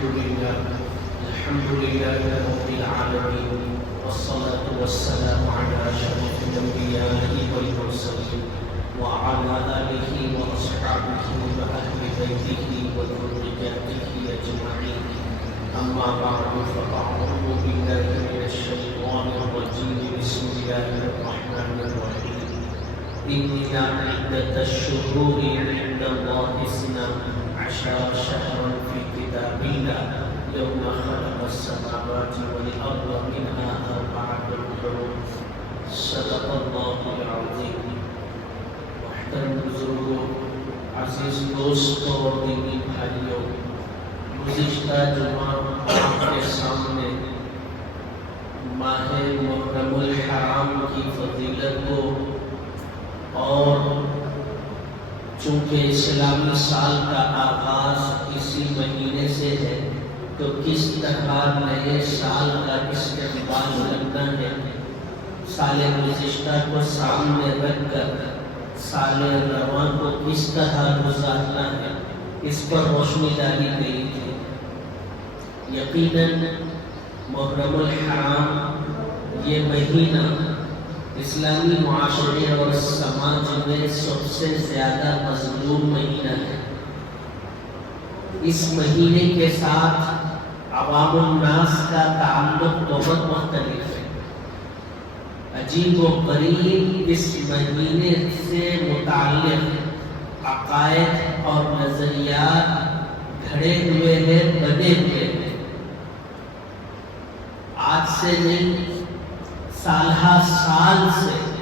الحمد لله رب العالمين، والصلاة والسلام على أشرف الأنبياء والمرسلين وعلى آله وأصحابه وأهل بيته وذريته أجمعين. أما بعد، فأعوذ بالله من الشيطان الرجيم. بسم الله الرحمن الرحيم. إن عدة الشهور عند الله 12 شهرا في كتاب الله يوم خلق السماوات والأرض منها 4 حروف. صدق الله العظيم. محترم بزرگوں، عزیز دوستوں اور دینی بھائیوں، گزشتہ جمعہ آپ کے سامنے ماہ محرم الحرام کی فضیلت کو اور چونکہ اسلامی سال کا آغاز اسی مہینے سے ہے تو کس طرح نئے سال کا استقبال کرنا ہے، سال گزشتہ کو سامنے رکھ کر سال رواں کو کس طرح گزارنا ہے، اس پر روشنی ڈالی گئی تھی۔ یقیناً محرم الحرام یہ مہینہ اسلامی معاشرے اور سماج میں سب سے زیادہ مظلوم مہینہ ہے۔ اس مہینے کے ساتھ عوام الناس کا تعلق بہت مختلف ہے۔ عجیب و غریب اس مہینے سے متعلق عقائد اور نظریات گھڑے ہوئے ہیں، بنے ہوئے ہیں۔ آج سے نہیں، سالہ سال سے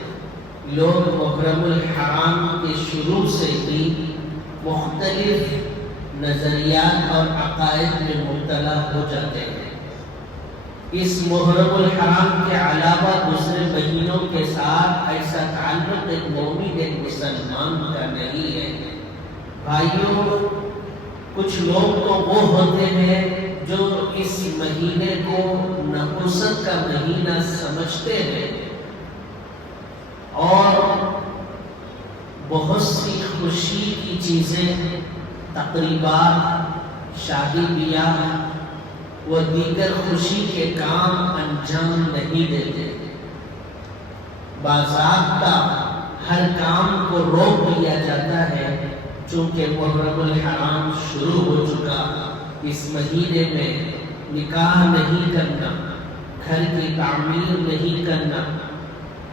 لوگ محرم الحرام کے شروع سے ہی مختلف نظریات اور عقائد میں مبتلا ہو جاتے ہیں۔ اس محرم الحرام کے علاوہ دوسرے مہینوں کے ساتھ ایسا تعلق ایک مومن ایک مسلمان کا نہیں ہے۔ بھائیوں، کچھ لوگ تو وہ ہوتے ہیں جو اس مہینے کو نحوست کا مہینہ سمجھتے ہیں اور بہت سی خوشی کی چیزیں، تقریبات، شادی بیاہ و دیگر خوشی کے کام انجام نہیں دیتے۔ باضابطہ ہر کام کو روک دیا جاتا ہے، چونکہ محرم الحرام شروع ہو چکا۔ اس مہینے میں نکاح نہیں کرنا، گھر کی تعمیر نہیں کرنا،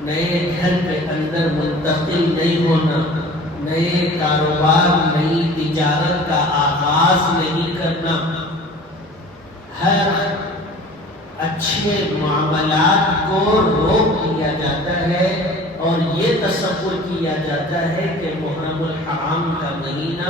نئے گھر کے اندر منتقل نہیں ہونا، نئے کاروبار، نئی تجارت کا آغاز نہیں کرنا، ہر اچھے معاملات کو روک دیا جاتا ہے اور یہ تصور کیا جاتا ہے کہ محرم الحرام کا مہینہ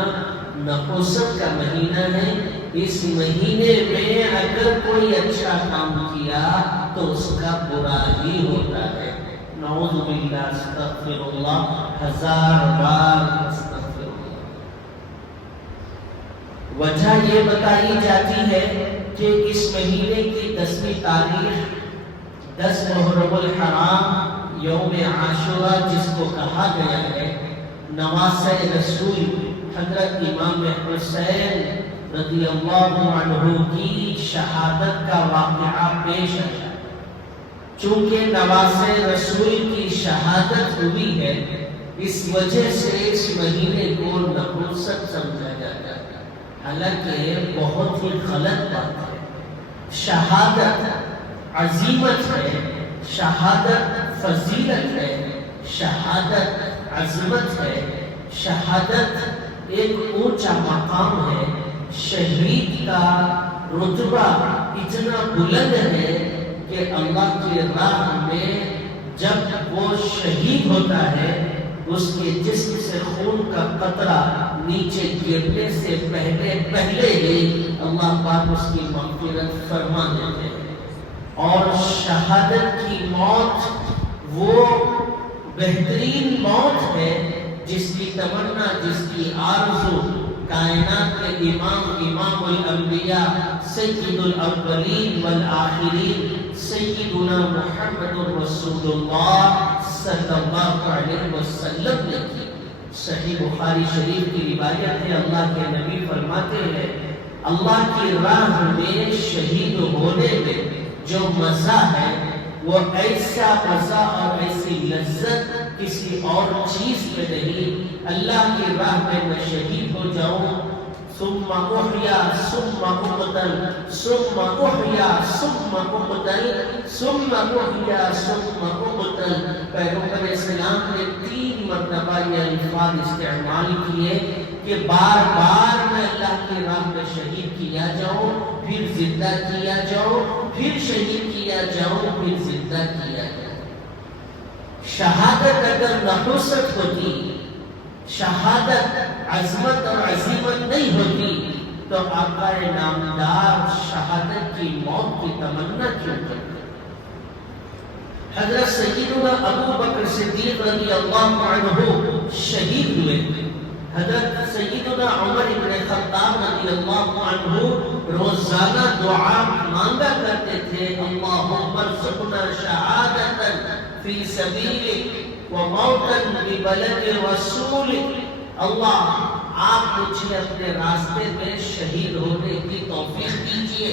نحوست کا مہینہ ہے۔ اس مہینے میں اگر کوئی اچھا کام کیا تو اس کا برا ہی ہوتا ہے۔ نعوذ باللہ، استغفر اللہ، 1000 بار استغفر اللہ۔ وجہ یہ بتائی جاتی ہے کہ اس مہینے کی 10ویں تاریخ 10 محرم الحرام یوم عاشورہ جس کو کہا گیا ہے، نواسۂ رسول حضرت امام حسین رضی اللہ عنہ کی شہادت کا واقعہ پیش آیا۔ چونکہ نواسۂ رسول کی شہادت ہوئی ہے، اس وجہ سے اس مہینے کو نحوست سمجھا جاتا ہے، حالانکہ بہت ہی غلط بات ہے۔ شہادت عظیمت ہے، شہادت فضیلت ہے، شہادت عظمت ہے، شہادت ایک اونچا مقام ہے۔ شہید کا رتبہ اتنا بلند ہے کہ اللہ کی راہ میں جب وہ شہید ہوتا ہے، اس کے جسم سے خون کا قطرہ نیچے گرنے سے پہلے ہی اللہ پاک اس کی مغفرت فرما دیتے ہیں۔ اور شہادت کی موت وہ بہترین موت ہے جس کی تمنا، جس کی آرزو کائنات کے امام الانبیاء سید الاولین والآخرین سیدنا محمد رسول اللہ صلی اللہ علیہ وسلم نے کی۔ صحیح بخاری شریف کی روایت ہے، اللہ کے نبی فرماتے ہیں اللہ کی راہ میں شہید ہونے میں جو مزہ ہے وہ ایسا مزہ اور ایسی لذت کسی اور چیز میں نہیں۔ اللہ کی راہ میں شہید ہو جاؤں، ثم احیا ثم اقتل ثم احیا ثم اقتل ثم احیا ثم اقتل۔ پیغمبر اسلام نے 3 مرتبہ یہ الفاظ استعمال کیے کہ بار بار میں اللہ کی راہ میں شہید کیا جاؤں، پھر زندہ کیا جاؤں، پھر شہید کیا جاؤں، پھر زندہ کیا جاؤں۔ شہادت اگر نحوست ہوتی، شہادت عظمت اور عزیمت نہیں ہوتی تو آقا نامدار شہادت کی موت کی تمنا کیوں کرتے؟ حضرت سیدنا ابو بکر صدیق رضی اللہ عنہ شہید ہوئے، حضرت سیدنا عمر بن خطاب رضی اللہ عنہ روزانہ دعا مانگا کرتے تھے، اللہم ارزقنا شہادتا فی سبیلک وموتا ببلد رسولک۔ اللہ آپ مجھے اپنے راستے میں شہید ہونے کی توفیق دیجیے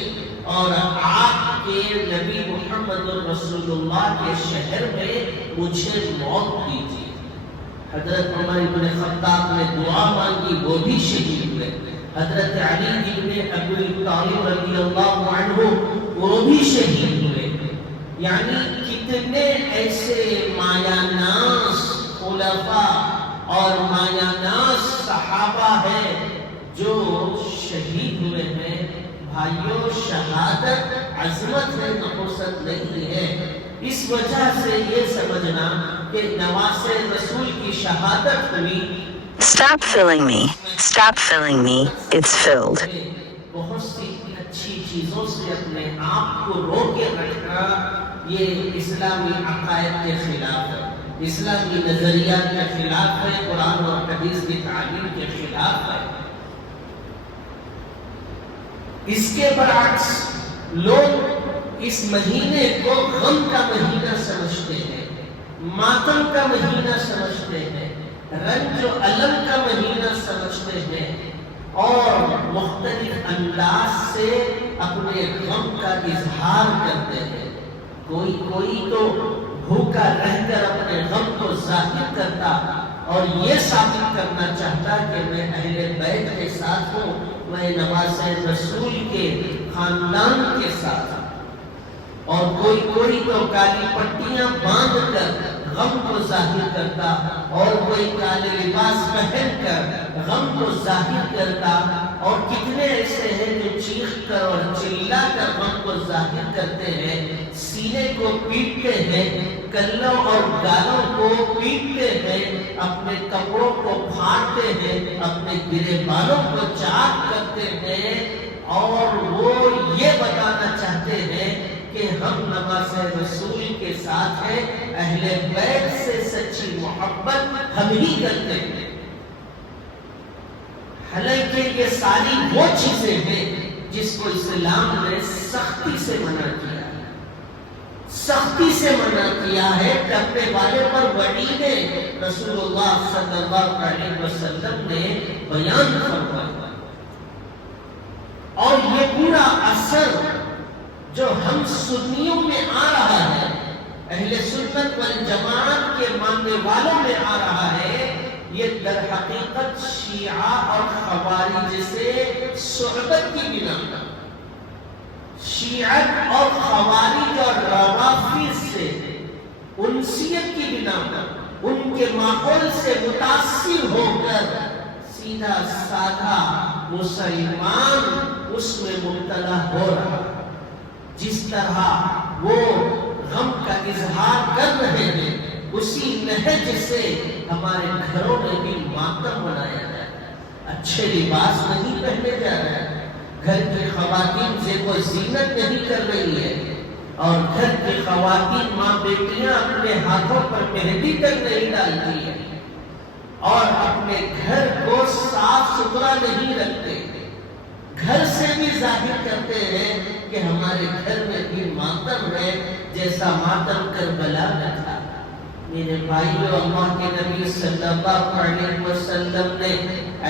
اور آپ کے نبی محمد رسول اللہ کے شہر میں مجھے موت دیجیے۔ حضرت عمر بن خطاب نے دعا مانگی، وہ بھی شہید ہوئے۔ حضرت علی بن ابی طالب رضی اللہ عنہ وہ بھی شہید ہوئے۔ یعنی کتنے ایسے مایاناز خلفاء اور مایاناز صحابہ ہیں جو شہید ہوئے ہیں۔ بھائیوں، شہادت عظمت ہے، نحوست نہیں ہے۔ اس وجہ سے یہ سمجھنا کہ نواسے رسول کی شہادت ہوئی، Stop filling me. Stop filling me. It's filled. بہت سی اچھی چیزوں سے اپنے آپ کو روک کے رکھنا، یہ اسلامی عقائد کے خلاف ہے، اسلامی نظریات کے خلاف ہے، قرآن اور حدیث کی تعلیم کے خلاف ہے۔ اس کے برعکس لوگ اس مہینے کو غم کا مہینہ سمجھتے ہیں، ماتم کا مہینہ سمجھتے ہیں، رنج و الم کا مہینہ سمجھتے ہیں اور مختلف انداز سے اپنے غم کا اظہار کرتے ہیں۔ کوئی تو بھوکا رہ کر اپنے غم کو ظاہر کرتا اور یہ ثابت کرنا چاہتا کہ میں اہل بیت کے ساتھ ہوں، میں نواسے رسول کے خاندان کے ساتھ ہوں، اور کوئی تو کالی پٹیاں باندھ کر غم کو ظاہر کرتا اور کوئی کالے لباس پہن کر غم کو ظاہر کرتا، اور کتنے ایسے ہیں جو چیخ کر اور چلا کر غم کو ظاہر کرتے ہیں، سینے کو پیٹتے ہیں، کلوں اور گالوں کو پیٹتے ہیں، اپنے کپڑوں کو پھاڑتے ہیں، اپنے گرے بالوں کو چاک کرتے ہیں، اور وہ یہ بتانا چاہتے ہیں کہ ہم نواسے رسول کے ساتھ ہیں، اہل بیت سے سچی محبت ہم ہی کرتے ہیں۔ حالانکہ یہ ساری وہ چیزیں ہیں جس کو اسلام نے سختی سے منع کیا ہے، سختی سے منع کیا ہے، کرنے والے پر وعیدیں رسول اللہ صلی اللہ علیہ وسلم نے بیان فرمایا، اور یہ پورا اثر جو ہم سنیوں میں آ رہا ہے، اہل سنت والجماعت کے ماننے والوں میں آ رہا ہے، یہ در حقیقت شیعہ اور خوارج سے صحبت کی بنا پر، شیعت اور خوارج اور روافض سے انسیت کی بنا پر، ان کے ماحول سے متاثر ہو کر سیدھا سادھا مسلمان اس میں مبتلا ہو رہا ہے۔ جس طرح وہ غم کا اظہار کر رہے ہیں، اسی نہج سے ہمارے گھروں میں بھی ماتم منایا جاتا ہے، اچھے لباس نہیں پہنے جا رہے ہیں، گھر کی خواتین زیب و زینت نہیں کر رہی ہے، اور گھر کی خواتین ماں بیٹیاں اپنے ہاتھوں پر مہندی تک نہیں ڈالتی ہیں، اور اپنے گھر کو صاف ستھرا نہیں رکھتے، گھر سے بھی ظاہر کرتے ہیں کہ ہمارے گھر میں بھی ماتم ہے، جیسا ماتم کربلا میں تھا۔ میرے بھائیو، اللہ کے نبی صلی اللہ علیہ وسلم نے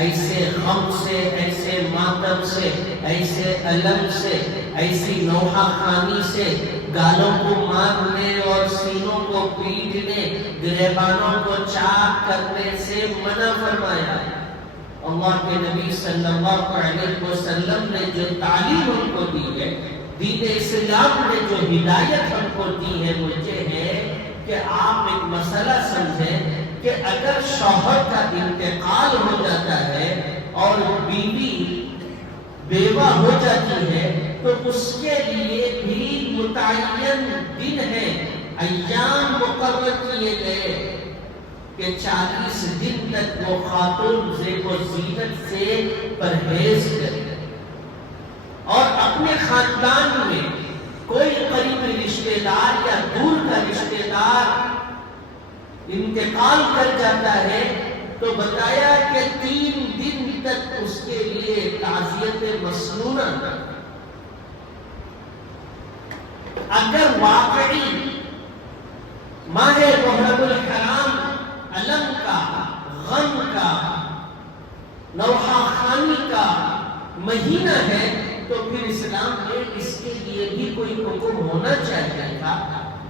ایسے غم سے، ایسے ماتم سے، ایسے الم سے، ایسی نوحہ خانی سے، گالوں کو مارنے اور سینوں کو پیٹنے، گریبانوں کو چاک کرنے سے منع فرمایا۔ اللہ کے نبی صلی اللہ علیہ وسلم نے جو تعلیم ہم کو دی ہے، دین اسلام نے جو ہدایت ہم کو دی ہے، وہ یہ ہے کہ آپ ایک مسئلہ سمجھیں کہ اگر شوہر کا انتقال ہو جاتا ہے اور بیوی بیوہ ہو جاتی ہے تو اس کے لیے بھی متعین دن ہے، ایام مقرر کیے گئے کہ 40 دن تک وہ خاتون زیب و زینت سے پرہیز کرے اور اپنے خاندان میں کوئی قریبی رشتہ دار یا دور کا رشتہ دار انتقال کر جاتا ہے تو بتایا کہ 3 دن تک اس کے لیے تعزیت مسنونہ۔ اگر واقعی ماہ محرم الحرام علم کا، غم کا، نوحہ خانی کا مہینہ ہے تو پھر اسلام میں اس کے لیے بھی کوئی حکم ہونا چاہیے تھا،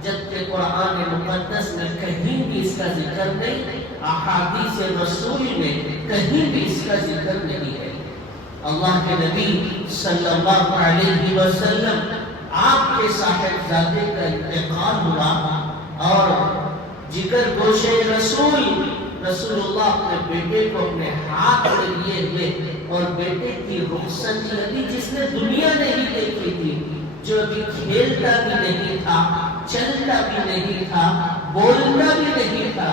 جبکہ قرآن مقدس میں کہیں بھی اس کا ذکر نہیں، احادیث رسول میں کہیں بھی اس کا ذکر نہیں ہے۔ اللہ کے نبی صلی اللہ علیہ وسلم، آپ کے صاحبزادے کا انتقال ہوا اور جگر گوشے رسول اللہ اپنے بیٹے کو اپنے ہاتھ میں لیے ہوئے اور بیٹے کی رخصتی ابھی جس نے دنیا نہیں دیکھی تھی، جو ابھی کھیلتا بھی نہیں تھا، چلتا بھی نہیں تھا، بولتا بھی نہیں تھا،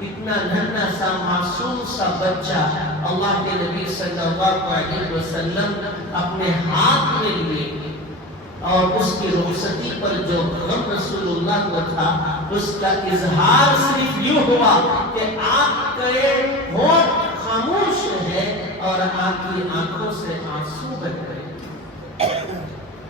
اتنا ننھا سا معصوم سا بچہ اللہ کے نبی صلی اللہ علیہ وسلم اپنے ہاتھ میں لیے اور اس کی رخصتی پر جو غم رسول اللہ کو تھا، اس کا اظہار صرف یوں ہوا کہ آپ کے ہونٹ خاموش ہے اور آپ کی آنکھوں سے آنسو بہ گئے۔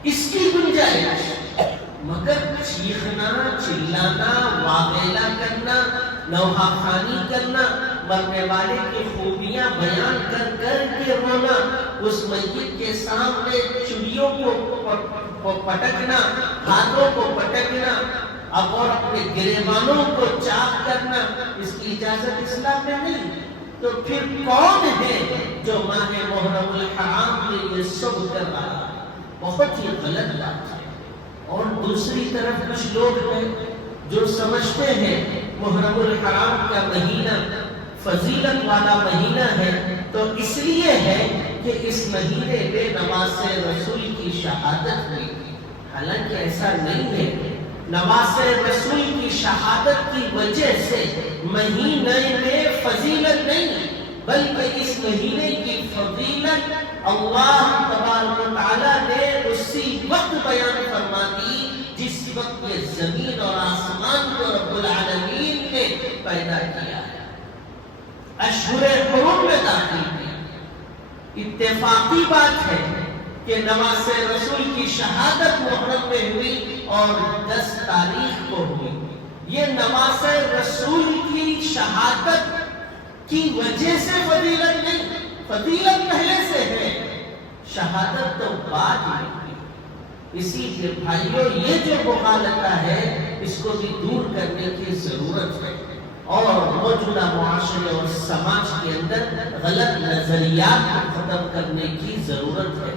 اس کی گنجائش، مگر چیخنا، چلانا، واویلا کرنا، نوحہ خانی کرنا، مرنے والے کی خوبیاں بیان کر کر کے رونا، اس میت کے سامنے چڑیوں کو پٹکنا، ہاتھوں کو پٹکنا، اب اور اپنے گریبانوں کو چاک کرنا، اس کی اجازت اسلام میں نہیں۔ تو پھر کون ہے جو ماہ محرم الحرام میں یہ سب کر رہا ہے؟ بہت ہی غلط بات ہے۔ اور دوسری طرف کچھ لوگ ہیں جو سمجھتے ہیں محرم الحرام کا مہینہ فضیلت والا مہینہ ہے تو اس لیے ہے کہ اس مہینے میں نماز رسول کی شہادت ہوئی، حالانکہ ایسا نہیں ہے۔ نماز رسول کی شہادت کی وجہ سے مہینے میں فضیلت نہیں، بلکہ اس مہینے کی فضیلت اللہ تبارک و تعالیٰ نے اسی وقت بیان فرما دی جس وقت یہ زمین اور آسمان کو رب العالمین نے پیدا کیا ہے، اشہر حرم میں داخل کیا۔ اتفاقی بات ہے کہ نماز رسول کی شہادت محرم میں ہوئی اور 10 تاریخ کو ہوئی۔ یہ نماز رسول کی شہادت کی وجہ سے فضیلت نہیں، فضیلت پہلے سے ہے، شہادت تو بعد میں۔ اسی لیے بھائیوں، یہ جو مغالطہ ہے اس کو بھی دور کرنے کی ضرورت ہے اور موجودہ معاشرے اور سماج کے اندر غلط نظریات کو ختم کرنے کی ضرورت ہے۔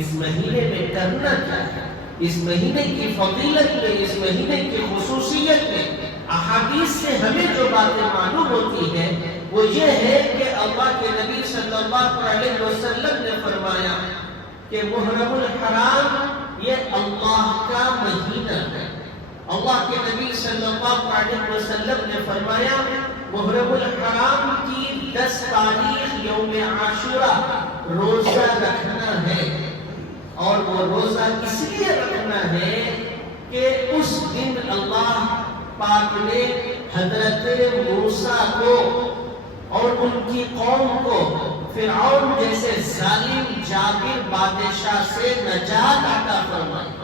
اس مہینے میں کرنا کیا ہے، اس مہینے کی فضیلت میں، اس مہینے کی خصوصیت میں احادیث سے ہمیں جو باتیں معلوم ہوتی ہیں وہ یہ ہے کہ اللہ کے نبی صلی اللہ علیہ وسلم نے فرمایا کہ محرم الحرام یہ اللہ کا مہینہ ہے۔ اللہ کے نبی صلی اللہ علیہ وسلم نے فرمایا محرم الحرام کی 10 تاریخ یوم عاشورہ روزہ رکھنا ہے، اور وہ روزہ اس لیے رکھنا ہے کہ اس دن اللہ پاک نے حضرت موسیٰ کو اور ان کی قوم کو فرعون جیسے ظالم جابر بادشاہ سے نجات عطا فرمائی۔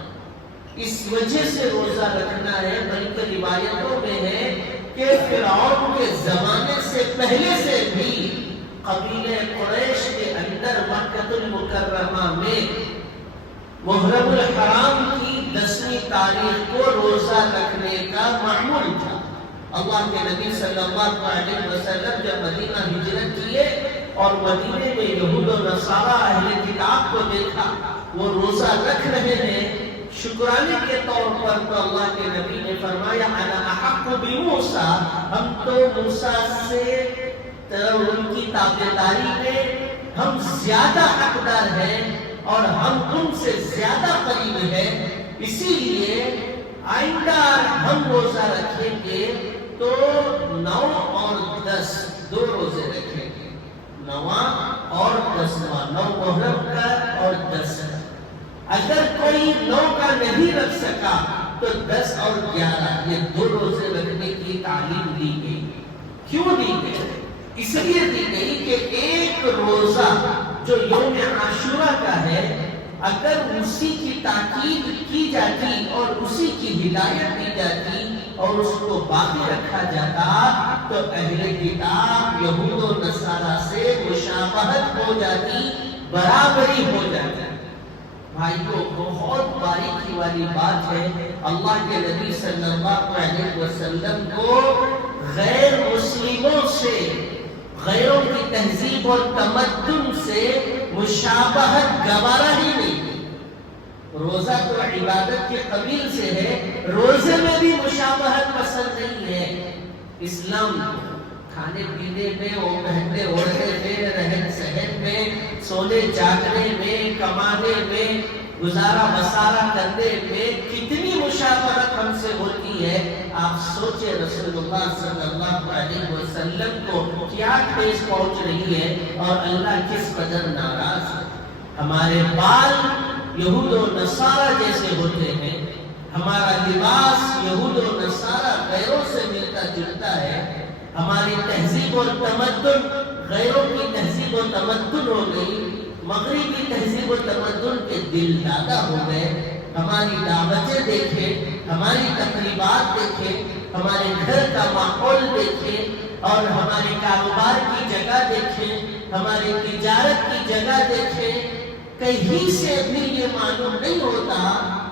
اس وجہ سے روزہ رکھنا ہے، بلکہ روایتوں میں ہے کہ فرعون کے زمانے سے پہلے سے بھی قبیلہ قریش کے اندر مکہ المکرمہ میں محرم الحرام کی 10ویں تاریخ کو روزہ رکھنے کا معمول تھا۔ اللہ کے نبی صلی اللہ علیہ وسلم جب مدینہ ہجرت کیے اور مدینے میں یہود و نصارہ اہل کتاب کو دیکھا وہ روزہ رکھ رہے ہیں شکرانے کے طور پر، تو اللہ کے نبی نے فرمایا انا احق بموسیٰ، ہم تو موسیٰ سے ان کی تابعداری میں ہم زیادہ حقدار ہیں اور ہم ان سے زیادہ قریب ہیں، اسی لیے آئندہ ہم روزہ رکھیں گے تو 9 اور 10 دو روزے رکھیں گے، 9واں اور 10واں، 9 محرم کا اور 10 کا۔ اگر کوئی 9 کا نہیں رکھ سکا تو 10 اور 11 یہ 2 روزے رکھنے کی تعلیم دی گئی۔ کیوں دی گئی؟ اس لیے دی گئی کہ ایک روزہ جو یوم عاشورہ کا ہے، اگر اسی کی تاکید کی جاتی اور اسی کی ہدایت دی جاتی اور اس کو باقی رکھا جاتا تو اہل کتاب یہود و نصارہ سے مشابہت ہو جاتی، برابری ہو جاتی۔ بھائیو بہت باریکی والی بات ہے، اللہ کے نبی صلی اللہ علیہ وسلم کو غیر مسلموں سے، غیروں کی تہذیب اور تمدن سے مشابہت گوارا ہی نہیں۔ روزہ تو عبادت کے قبیل سے ہے، روزے میں بھی مشابہت پسند نہیں ہے۔ اسلام کھانے پینے میں، پہننے اوڑھنے میں، رہن سہن میں، سونے جاگنے میں، کمانے میں، گزارا بسارا کرنے میں کتنی مشابہت ہم سے ہوتی ہے۔ آپ سوچیں رسول اللہ صلی اللہ علیہ وسلم کو کیا ٹھیس پہنچ رہی ہے اور اللہ کس قدر ناراض ہے۔ ہمارے بال یہود و نصارہ جیسے ہوتے ہیں، ہمارا لباس یہود و نصارہ غیروں سے ملتا جلتا ہے، ہماری تہذیب اور تمدن غیروں کی تہذیب و تمدن ہو گئی، مغربی تہذیب و تمدن کے دل دادا ہو گئے۔ ہماری دعوتیں دیکھیں، ہماری تقریبات دیکھیں، ہمارے گھر کا ماحول دیکھیں اور ہمارے کاروبار کی جگہ دیکھیں، ہماری تجارت کی جگہ دیکھیں، کہیں سے بھی یہ معلوم نہیں ہوتا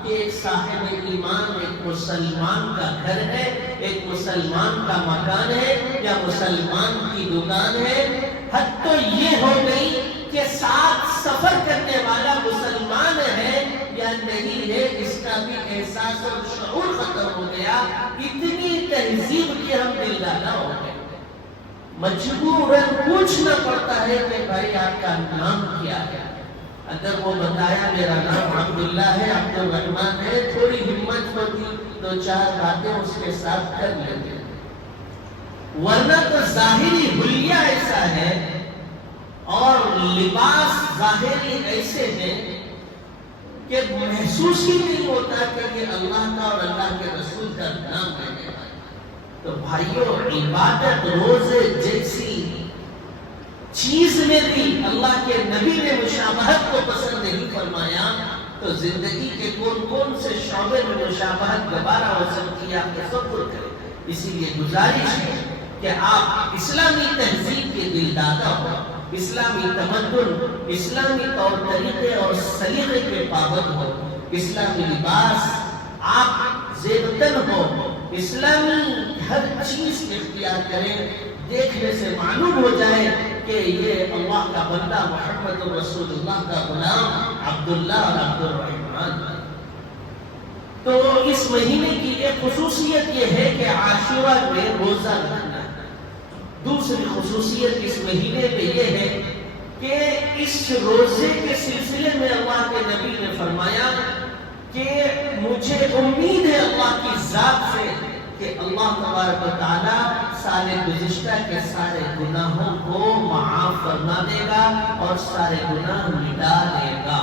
کہ ایک صاحب ایمان ایک مسلمان کا گھر ہے، ایک مسلمان کا مکان ہے یا مسلمان کی دکان ہے۔ حد تو یہ ہو گئی کہ ساتھ سفر کرنے والا مسلمان ہے یا نہیں ہے اس کا بھی احساس اور شعور ختم ہو گیا۔ اتنی تہذیب کے ہم دل دادا ہو گئے، مجبوراً پوچھنا پڑتا ہے کہ بھائی آپ کا نام کیا ہے؟ اگر وہ بتایا میرا نام عبداللہ ہے، عبد الرحمن ہے، تھوڑی ہمت ہوتی 2-4 باتیں اس کے ساتھ کر لیتے، ورنہ تو ظاہری حلیہ ایسا ہے اور لباس ظاہری ایسے ہیں کہ محسوس ہی نہیں ہوتا کہ یہ اللہ کا اور اللہ کے رسول کا نام لینے والا۔ تو بھائیو عبادت روزے جیسی چیز میں بھی اللہ کے نبی نے مشابہت کو پسند نہیں فرمایا، تو زندگی کے کون کون سے شعبے میں مشابہت گوارا ہو سکتی ہے آپ تصور کریں۔ اسی لیے گزارش ہے کہ آپ اسلامی تہذیب کے دل دادا ہو، اسلامی تمدن، اسلامی طور طریقے اور سلیقے کے پابند ہو، اسلامی لباس آپ زیبتن ہو، اسلامی ہر چیز اختیار کریں، دیکھنے سے معلوم ہو جائے کہ یہ اللہ کا بندہ محمد رسول اللہ کا غلام عبداللہ اور عبد الرحمن۔ تو اس مہینے کی ایک خصوصیت یہ ہے کہ عاشورہ میں روزہ رکھنا ہے۔ دوسری خصوصیت اس مہینے میں یہ ہے کہ اس روزے کے سلسلے میں اللہ کے نبی نے فرمایا کہ مجھے امید ہے اللہ کی ذات سے کہ اللہ تبارک و تعالیٰ سال گزشتہ کے سارے گناہوں کو معاف فرما دے گا اور سارے گناہ مٹا دے گا۔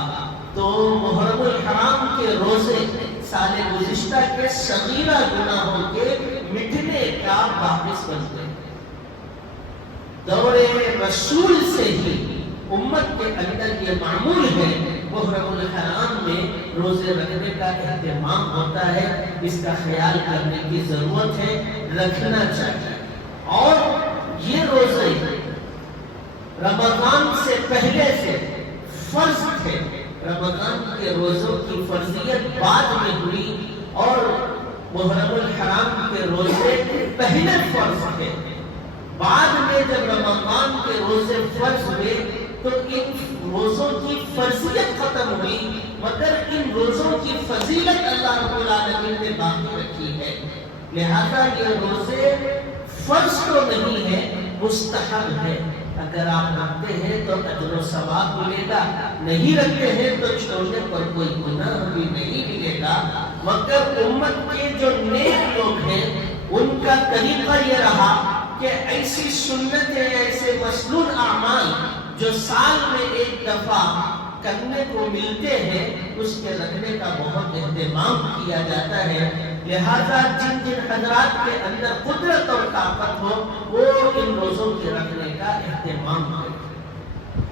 تو محرم الحرام کے روزے سال گزشتہ کے صغیرہ گناہوں کے مٹنے کا باعث بنتے ہیں۔ دور رسول سے ہی امت کے اندر یہ معمول ہے محرم الحرام میں روزے رکھنے کا اہتمام ہوتا ہے، اس کا خیال کرنے کی ضرورت ہے، رکھنا چاہیے۔ اور یہ روزے رمضان سے پہلے سے فرض تھے، رمضان کے روزوں کی فرضیت بعد میں ہوئی اور محرم الحرام کے روزے پہلے فرض تھے۔ بعد میں جب رمضان کے روزے فرض ہوئے تو ان روزوں کی فرضیت ختم ہوئی، مگر ان روزوں کی فضیلت اللہ رب العالمین نے باقی رکھی ہے۔ لہذا یہ روزے فرض تو نہیں ہے، مستحب ہے۔ اگر آپ رکھتے ہیں تو اجر و ثواب ملے گا، نہیں رکھتے ہیں تو چھوڑنے پر کوئی گناہ بھی نہیں ملے گا۔ مگر امت کے جو نیک لوگ ہیں ان کا طریقہ یہ رہا کہ ایسی سنتیں، ایسے مسنون اعمال جو سال میں ایک دفعہ کرنے کو ملتے ہیں، اس کے رکھنے کا بہت اہتمام کیا جاتا ہے۔ لہذا جن جن حضرات کے اندر قدرت اور طاقت ہو وہ ان روزوں کے رکھنے کا اہتمام کریں۔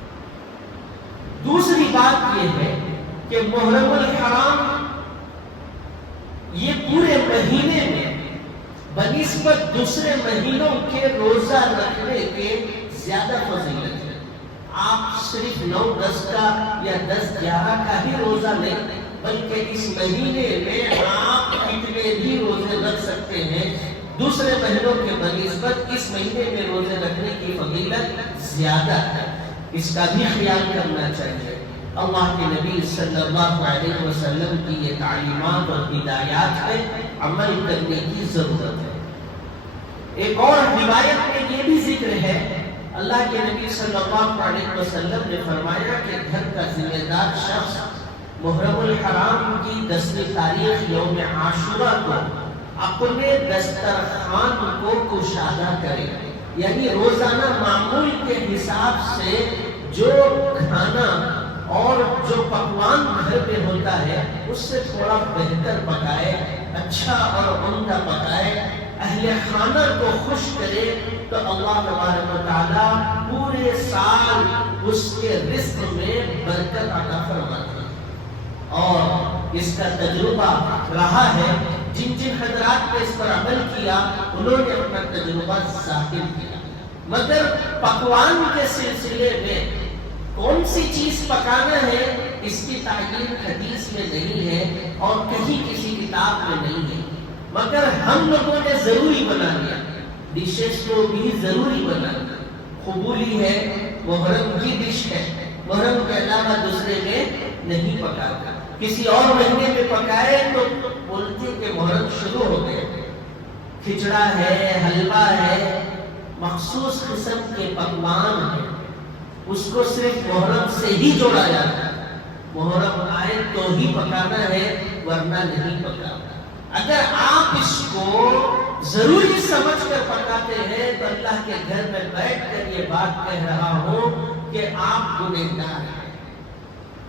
دوسری بات یہ ہے کہ محرم الحرام یہ پورے مہینے میں بنسبت دوسرے مہینوں کے روزہ رکھنے کے زیادہ فضیلت ہے۔ آپ صرف 9-10 کا یا 10-11 کا ہی روزہ نہیں، بلکہ اس مہینے میں آپ کتنے بھی روزے رکھ سکتے ہیں۔ دوسرے مہینوں کے بنسبت اس مہینے میں روزے رکھنے کی فضیلت زیادہ ہے، اس کا بھی خیال کرنا چاہیے۔ اللہ کے نبی صلی اللہ علیہ وسلم کی یہ تعلیمات اور ہدایات پہ عمل کرنے کی ضرورت ہے۔ ایک اور روایت میں یہ بھی ذکر ہے، اللہ کے نبی صلی اللہ علیہ وسلم نے فرمایا کہ گھر کا ذمہ دار شخص محرم الحرام کی 10ویں تاریخ یوم عاشوراء کو اپنے دسترخوان کو کشادہ کرے، یعنی روزانہ معمول کے حساب سے جو کھانا اور جو پکوان گھر میں ہوتا ہے اس سے تھوڑا بہتر پکائے، اچھا اور عمدہ پکائے، اہل خانہ کو خوش کرے، تو اللہ تبارک و تعالیٰ پورے سال اس کے رزق میں برکت عطا فرماتے ہیں۔ اور اس کا تجربہ رہا ہے، جن جن حضرات نے اس پر عمل کیا انہوں نے اپنا تجربہ ظاہر کیا۔ مگر پکوان کے سلسلے میں کون سی چیز پکانا ہے اس کی تعین حدیث میں نہیں ہے اور کہیں کسی کتاب میں نہیں ہے، مگر ہم لوگوں نے ضروری بنا لیا، ڈشز کو بھی ضروری بنانا۔ قبولی ہے، محرم کی ڈش ہے، محرم کے علاوہ دوسرے میں نہیں پکاتا۔ کسی اور مہینے میں پکائے تو بولتے کہ محرم شروع ہو گئے۔ کھچڑا ہے، حلوہ ہے، مخصوص قسم کے پکوان ہیں، اس کو صرف محرم سے ہی جوڑا جاتا ہے۔ محرم آئے تو ہی پکانا ہے، ورنہ نہیں پکانا۔ اگر آپ اس کو ضروری سمجھ کر پکاتے ہیں تو اللہ کے گھر میں بیٹھ کر یہ بات کہہ رہا ہوں کہ آپ گنہگار ہیں،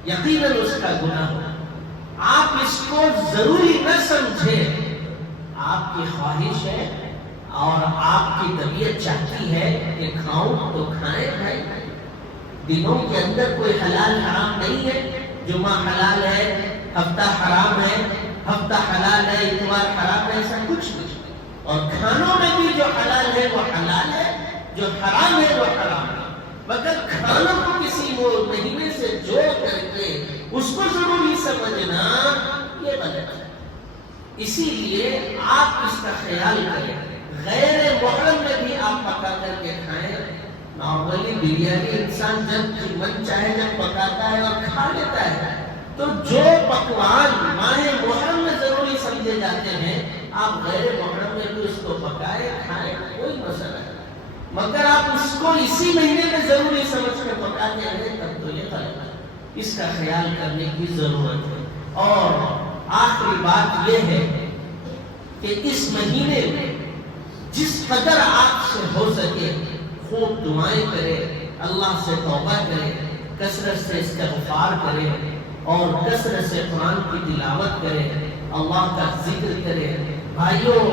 یقیناً اس کا گناہ ہو۔ آپ اس کو ضروری نہ سمجھیں، آپ کی خواہش ہے اور آپ کی طبیعت چاہتی ہے کہ کھاؤں تو کھائیں بھائی۔ دنوں کے اندر کوئی حلال حرام نہیں ہے، جمعہ حلال ہے، ہفتہ حرام ہے، ہفتہ حلال ہے، اتوار حرام ہے، ایسا کچھ نہیں۔ اور کھانوں میں بھی جو حلال ہے وہ حلال ہے، جو حرام ہے وہ حرام ہے، مگر کھانوں کو کسی مہینے سے جوڑ کر کے اس کو ضروری سمجھنا یہ غلط ہے۔ اسی لیے آپ اس کا خیال کریں، غیر محرم میں بھی آپ پکا کر کے کھائیں۔ نارملی بریانی انسان جب من چاہے جب پکاتا ہے اور کھا لیتا ہے، تو جو پکوان ماہ محرم میں ضروری سمجھے جاتے ہیں آپ غیر محرم میں بھی اس کو پکائے کھائیں، کوئی مسئلہ نہیں۔ مگر آپ اس کو اسی مہینے میں ضروری سمجھ کر پکاتے ہیں تب تو یہ غلط ہے، اس کا خیال کرنے کی ضرورت ہے۔ اور آخری بات یہ ہے کہ اس مہینے میں جس قدر آپ سے ہو سکے خوب دعائیں کرے، اللہ سے توبہ کرے، کثرت سے استغفار کرے اور کثرت سے قرآن کی تلاوت کرے، اللہ کا ذکر کرے۔ بھائیوں،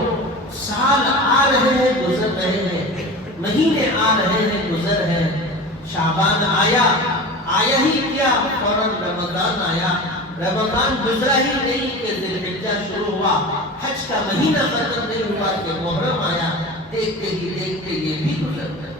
سال آ رہے ہیں گزر رہے ہیں، مہینے آ رہے ہیں گزر ہیں، شعبان آیا ہی کیا فوراً رمضان آیا۔ رمضان گزرا ہی نہیں کہ ذی الحجہ شروع ہوا، حج کا مہینہ ختم نہیں ہوا کہ محرم آیا، دیکھتے ہی دیکھتے یہ بھی گزر گیا۔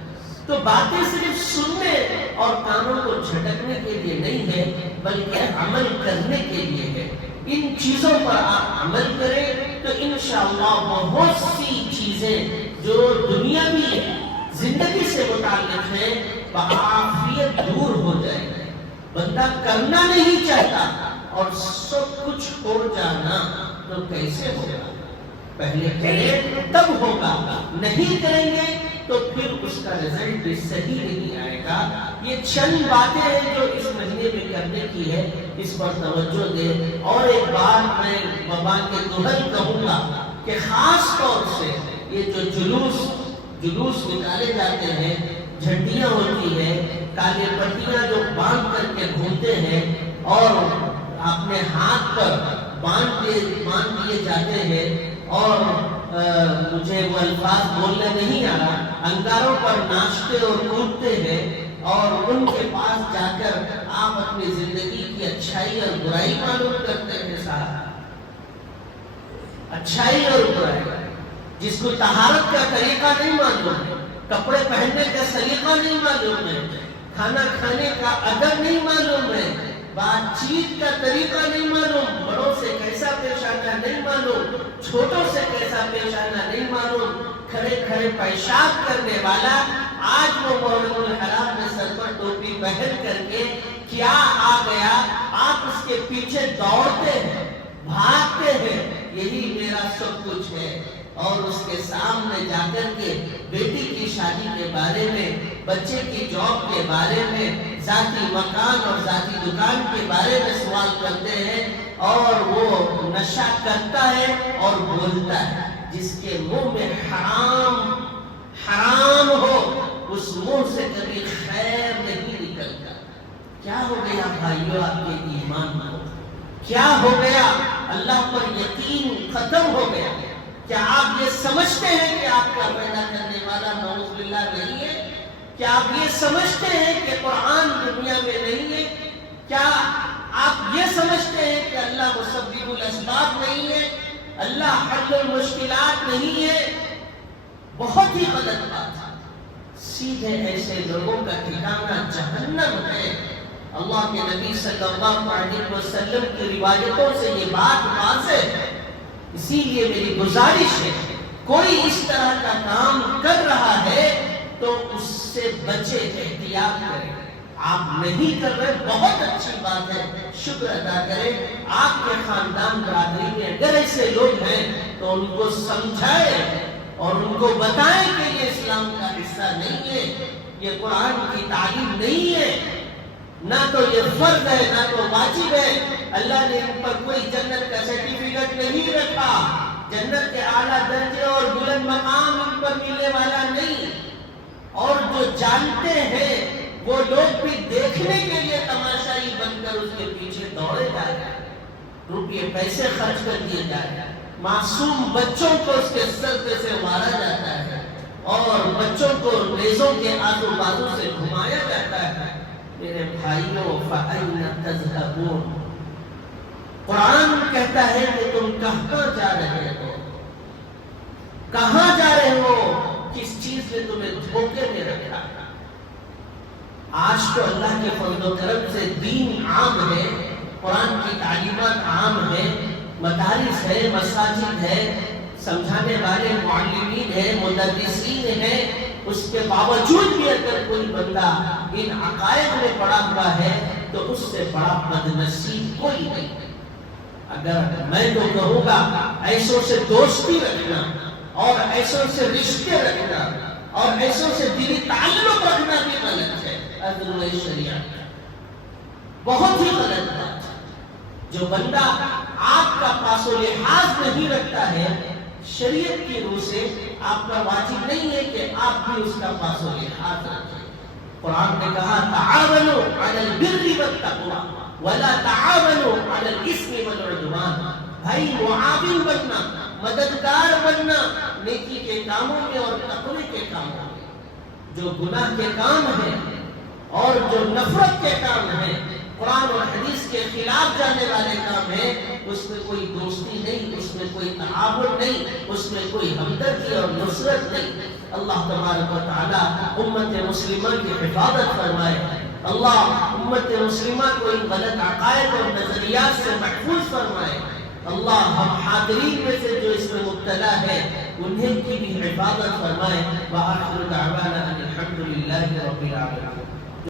تو باتیں صرف سننے اور کانوں کو جھٹکنے کے لیے نہیں ہے، بلکہ عمل کرنے کے لیے ہے۔ ان چیزوں پر آپ عمل کریں تو انشاءاللہ بہت سی چیزیں جو دنیاوی ہے، زندگی سے متعلق ہیں، بعافیت دور ہو جائے گا۔ بندہ کرنا نہیں چاہتا اور سب کچھ ہو جانا تو کیسے ہوگا؟ پہلے کریں تب ہوگا، نہیں کریں گے تو پھر اس کا رزلٹ بھی صحیح نہیں آئے گا۔ یہ چند باتیں ہیں جو اس مہینے میں کرنے کی ہے، اس پر توجہ دیں۔ اور ایک بات میں بابا کے دوہل کہوں گا کہ خاص طور سے یہ جو جلوس نکالے جاتے ہیں، جھنڈیاں ہوتی ہیں، کالے پٹیاں جو باندھ کر کے گھومتے ہیں اور اپنے ہاتھ پر باندھ دیے جاتے ہیں، اور مجھے وہ الفاظ بولنا نہیں آ رہا، انگاروں پر ناچتے اور کودتے ہیں، اور ان کے پاس جا کر آپ اپنی زندگی کی اچھائی اور برائی معلوم کرتے ہیں۔ صاحب اچھائی اور برائی، جس کو طہارت کا طریقہ نہیں معلوم ہے، کپڑے پہننے کا سلیقہ نہیں معلوم ہے، کھانا کھانے کا ادب نہیں معلوم ہے، بات چیت کا طریقہ نہیں معلوم، بڑوں سے کیسا پیش آنا نہیں معلوم، چھوٹوں سے کیسا پیش آنا نہیں معلوم، کھڑے کھڑے پیشاب کرنے والا آج وہ محرم الحرام میں سر پر ٹوپی پہن کر کے کیا آ گیا، آپ اس کے پیچھے دوڑتے ہیں، بھاگتے ہیں، یہی میرا سب کچھ ہے۔ اور اس کے سامنے جا کر کے بیٹی کی شادی کے بارے میں، بچے کی جاب کے بارے میں، ذاتی مکان اور ذاتی دکان کے بارے میں سوال کرتے ہیں، اور وہ نشہ کرتا ہے اور بولتا ہے۔ جس کے منہ میں حرام ہو اس منہ سے کبھی خیر نہیں نکلتا۔ کیا ہو گیا بھائیو آپ کے ایمان کو؟ کیا ہو گیا؟ اللہ پر یقین ختم ہو گیا۔ کیا آپ یہ سمجھتے ہیں کہ آپ کا پیدا کرنے والا نعوذ باللہ نہیں ہے؟ کیا آپ یہ سمجھتے ہیں کہ قرآن دنیا میں نہیں ہے؟ کیا آپ یہ سمجھتے ہیں کہ اللہ مسبب الاسباب نہیں ہے؟ اللہ حل المشکلات نہیں ہے؟ بہت ہی غلط بات ہے۔ سیدھے ایسے لوگوں کا ٹھکانہ جہنم ہے۔ اللہ کے نبی صلی اللہ علیہ وسلم کی روایتوں سے یہ بات واضح ہے۔ اسی لیے میری گزارش ہے، کوئی اس طرح کا کام کر رہا ہے تو اس سے بچے، احتیاط کریں۔ آپ نہیں کر رہے، بہت اچھی بات ہے، شکر ادا کریں۔ آپ کے خاندان برادری میں اگر ایسے لوگ ہیں تو ان کو سمجھائیں اور ان کو بتائیں کہ یہ اسلام کا حصہ نہیں ہے، یہ قرآن کی تعلیم نہیں ہے، نہ تو یہ فرض ہے نہ تو واجب ہے۔ اللہ نے ان پر کوئی جنت کا سرٹیفکیٹ نہیں رکھا، جنت کے اعلیٰ درجے اور بلند مقام ان پر ملنے والا نہیں۔ اور جو جانتے ہیں وہ لوگ بھی دیکھنے کے لیے تماشائی بن کر اس کے پیچھے دوڑے جا رہے ہیں، روپیے پیسے خرچ کر دیے جا رہے ہیں، معصوم بچوں کو اس کے سر پہ سے مارا جاتا ہے اور بچوں کو نیزوں کے آزو بازو سے گھمایا جاتا ہے۔ میرے بھائیوں، فَأَيْنَ تَذْهَبُونَ، قرآن کہتا ہے کہ تم کہاں جا رہے ہو، کہاں جا رہے ہو، کس چیز نے تمہیں دھوکے میں رکھا۔ آج تو اللہ کے فضل و کرم سے دین عام ہے، قرآن کی تعلیمات عام ہے، مدارس ہے، مساجد ہے، سمجھانے والے معلمین ہیں، مدرسین ہیں، اس کے باوجود بھی اگر کوئی بندہ ان عقائد میں پڑا ہوا ہے تو اس سے بڑا بدنصیب کوئی نہیں۔ اگر میں تو کہوں گا ایسوں سے دوستی رکھنا اور ایسوں سے رشتے رکھنا اور ایسوں سے دلی تعلق رکھنا بھی غلط ہے، عدل شریعت بہت ہی غلط بات ہے۔ جو بندہ آپ کا پاس و لحاظ نہیں رکھتا ہے، شریعت کی روح سے آپ کا واجب نہیں ہے کہ آپ بھی اس کا پاس و لحاظ رکھیں۔ قرآن نے کہا تعاونوا علی البر والتقوی ولا تعاونوا علی الاثم والعدوان۔ بھائی معاون بننا، مددگار بننا نیکی کے کاموں میں اور تقوی کے کاموں میں۔ جو گناہ کے کام ہیں اور جو نفرت کے کام ہیں قرآن اور حدیث کے خلاف جانے والے کام ہے، اس میں کوئی دوستی نہیں، اس میں کوئی تعاون نہیں، اس میں کوئی ہمدردی اور نصرت نہیں۔ اللہ تبارک و تعالی امت مسلمہ کی حفاظت فرمائے، اللہ امت مسلمہ کو ان غلط عقائد اور نظریات سے محفوظ فرمائے، اللہ ہم حاضرین میں سے جو اس میں مبتلا ہے انہیں کی بھی حفاظت فرمائے۔ وآخر دعوانا ان الحمد للہ رب العالمین۔